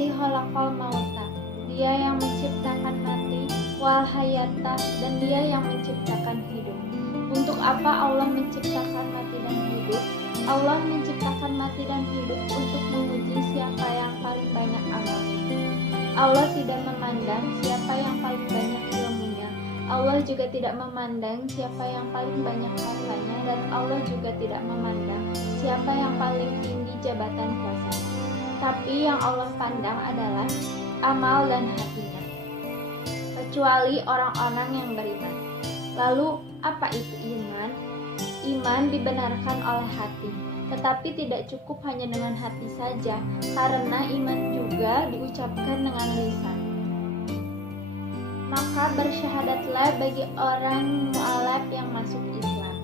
Alladzi khalaqal mauta, Dia yang menciptakan mati, wal hayata, dan Dia yang menciptakan hidup. Untuk apa Allah menciptakan mati dan hidup? Allah menciptakan mati dan hidup untuk menguji siapa yang paling banyak amalnya. Allah tidak memandang siapa yang paling banyak ilmunya. Allah juga tidak memandang siapa yang paling banyak hartanya, dan Allah juga tidak memandang siapa yang paling tinggi jabatan kuasanya. Tapi yang Allah pandang adalah amal dan hatinya, kecuali orang-orang yang beriman. Lalu, apa itu iman? Iman dibenarkan oleh hati, tetapi tidak cukup hanya dengan hati saja, karena iman juga diucapkan dengan lisan. Maka bersyahadatlah bagi orang mu'alaf yang masuk Islam.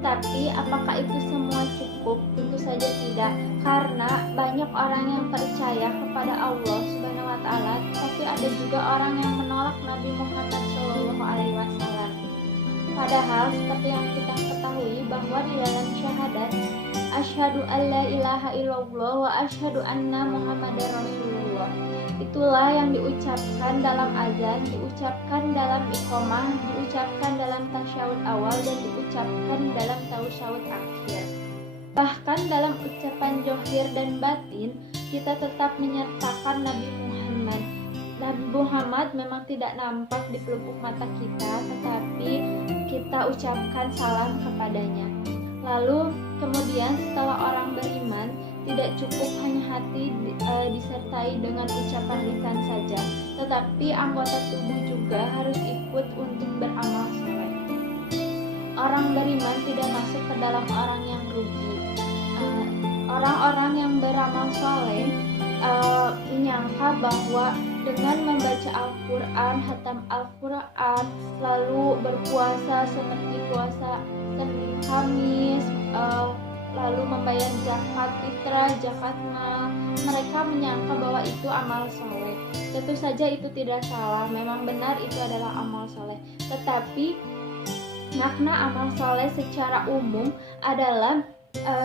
Tetapi apakah itu semua cukup? Tentu saja tidak, karena banyak orang yang percaya kepada Allah Subhanahu wa Ta'ala, tapi ada juga orang yang menolak Nabi Muhammad SAW. Padahal seperti yang kita ketahui bahwa di dalam syahadat asyhadu alla ilaha illallah wa asyhadu anna muhammadar rasulullah, itulah yang diucapkan dalam azan, diucapkan dalam iqamah, diucapkan dalam tasyahud awal, dan diucapkan dalam tasyahud akhir. Bahkan dalam ucapan zahir dan batin, kita tetap menyertakan Nabi Muhammad. Nabi Muhammad memang tidak nampak di pelupuk mata kita, tetapi kita ucapkan salam kepadanya. Lalu kemudian setelah orang beriman, tidak cukup hanya hati disertai dengan ucapan lisan saja, tetapi anggota tubuh juga harus ikut untuk beramal soleh. Orang beriman tidak masuk ke dalam orang yang rugi. Orang-orang yang beramal soleh menyangka bahwa dengan membaca Al-Quran, hatam Al-Quran, lalu berpuasa seperti puasa Senin Kamis, lalu membayar zakat fitrah, zakat mal, mereka menyangka bahwa itu amal soleh. Tentu saja itu tidak salah, memang benar itu adalah amal soleh. Tetapi makna amal soleh secara umum adalah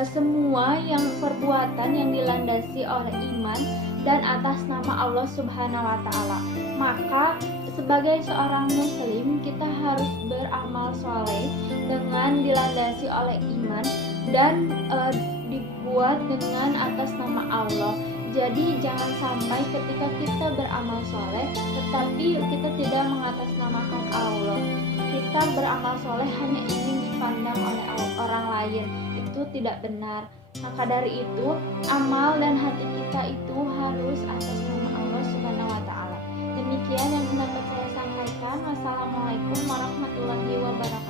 semua yang perbuatan yang dilandasi oleh iman dan atas nama Allah Subhanahu wa Ta'ala. Maka sebagai seorang muslim, kita harus beramal soleh dengan dilandasi oleh iman dan dibuat dengan atas nama Allah. Jadi jangan sampai ketika kita beramal soleh tetapi kita tidak mengatasnamakan Allah. Kita beramal soleh hanya ingin dipandang oleh orang lain. Itu tidak benar. Maka dari itu, amal dan hati kita itu harus atas nama Allah Subhanahu wa Ta'ala. Demikian yang dapat saya sampaikan. Wassalamualaikum warahmatullahi wabarakatuh.